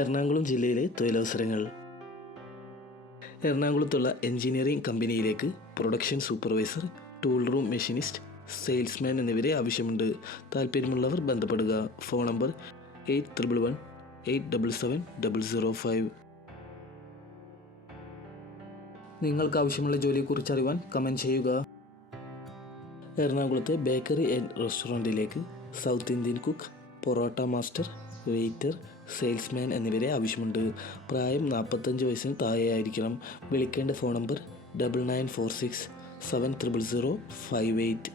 എറണാകുളം ജില്ലയിലെ തൊഴിലവസരങ്ങൾ. എറണാകുളത്തുള്ള എഞ്ചിനീയറിംഗ് കമ്പനിയിലേക്ക് production supervisor, tool room machinist, salesman എന്നിവരെ ആവശ്യമുണ്ട്. താല്പര്യമുള്ളവർ ബന്ധപ്പെടുക. Phone number 8111877005. നിങ്ങൾക്ക് ആവശ്യമുള്ള ജോലിയെക്കുറിച്ച് അറിയുവാൻ കമൻറ്റ് ചെയ്യുക. എറണാകുളത്തെ ബേക്കറി ആൻഡ് റെസ്റ്റോറൻറ്റിലേക്ക് south Indian cook, parotta master, waiter, salesman എന്നിവരെ ആവശ്യമുണ്ട്. പ്രായം 45 വയസ്സിന് താഴെയായിരിക്കണം. വിളിക്കേണ്ട ഫോൺ നമ്പർ 9946700058.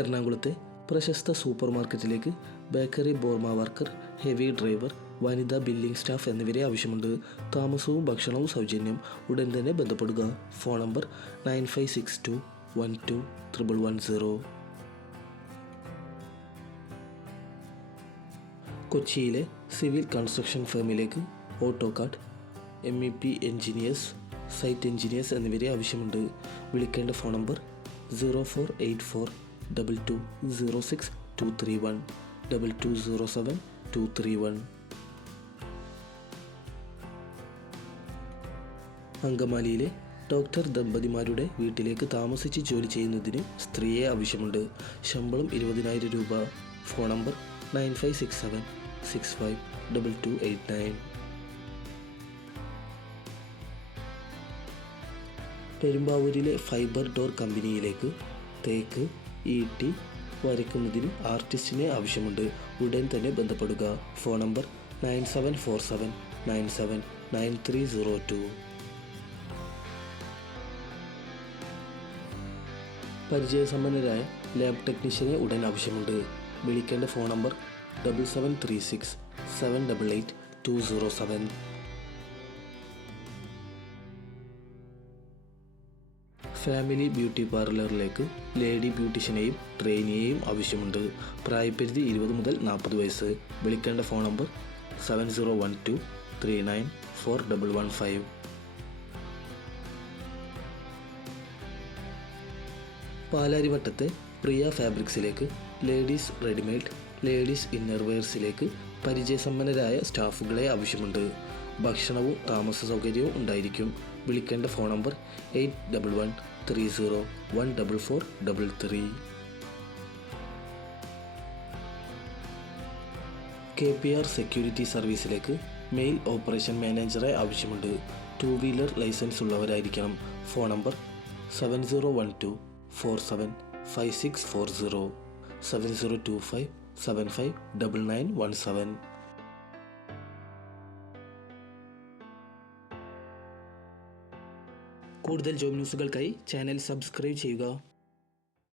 എറണാകുളത്തെ പ്രശസ്ത സൂപ്പർ മാർക്കറ്റിലേക്ക് ബേക്കറി ബോർമ വർക്കർ, ഹെവി ഡ്രൈവർ, വനിതാ ബില്ലിംഗ് സ്റ്റാഫ് എന്നിവരെ ആവശ്യമുണ്ട്. താമസവും ഭക്ഷണവും സൗജന്യം. ഉടൻ തന്നെ ബന്ധപ്പെടുക. Phone number 9562121110. കൊച്ചിയിലെ സിവിൽ കൺസ്ട്രക്ഷൻ ഫേമിലേക്ക് AutoCAD, MEP engineers, site engineers എന്നിവരെ ആവശ്യമുണ്ട്. വിളിക്കേണ്ട ഫോൺ നമ്പർ 0484220623 2207 അങ്കമാലിയിലെ ഡോക്ടർ ദമ്പതിമാരുടെ വീട്ടിലേക്ക് താമസിച്ച് ജോലി ചെയ്യുന്നതിന് സ്ത്രീയെ ആവശ്യമുണ്ട്. ശമ്പളം 20,000 രൂപ. Phone number 9567652289. പെരുമ്പാവൂരിലെ ഫൈബർ ഡോർ കമ്പനിയിലേക്ക് തേക്ക്, ഈട്ടി വരയ്ക്കുന്നതിന് ആർട്ടിസ്റ്റിനെ ആവശ്യമുണ്ട്. ഉടൻ തന്നെ ബന്ധപ്പെടുക. Phone number 9747979302. പരിചയസമ്പന്നരായ ലാബ് ടെക്നീഷ്യനെ ഉടൻ ആവശ്യമുണ്ട്. വിളിക്കേണ്ട ഫോൺ നമ്പർ 7736788207. ഫാമിലി ബ്യൂട്ടി പാർലറിലേക്ക് ലേഡി ബ്യൂട്ടീഷ്യനെയും ട്രെയിനിയെയും ആവശ്യമുണ്ട്. പ്രായപരിധി 20 മുതൽ 40 വയസ്സ്. വിളിക്കേണ്ട ഫോൺ നമ്പർ 7012394115. പാലാരിവട്ടത്തെ പ്രിയ ഫാബ്രിക്സിലേക്ക് ലേഡീസ് റെഡിമെയ്ഡ്, ലേഡീസ് ഇന്നർവെയർസിലേക്ക് പരിചയസമ്പന്നരായ സ്റ്റാഫുകളെ ആവശ്യമുണ്ട്. ഭക്ഷണവും താമസ സൗകര്യവും ഉണ്ടായിരിക്കും. വിളിക്കേണ്ട ഫോൺ നമ്പർ 8113014433. KPR സെക്യൂരിറ്റി സർവീസിലേക്ക് മെയിൽ ഓപ്പറേഷൻ മാനേജറെ ആവശ്യമുണ്ട്. 2 വീലർ ലൈസൻസ് ഉള്ളവരായിരിക്കണം. Phone number 7012475640 7025759917. കൂടുതൽ ജോബ് ന്യൂസുകൾക്കായി ചാനൽ സബ്സ്ക്രൈബ് ചെയ്യുക.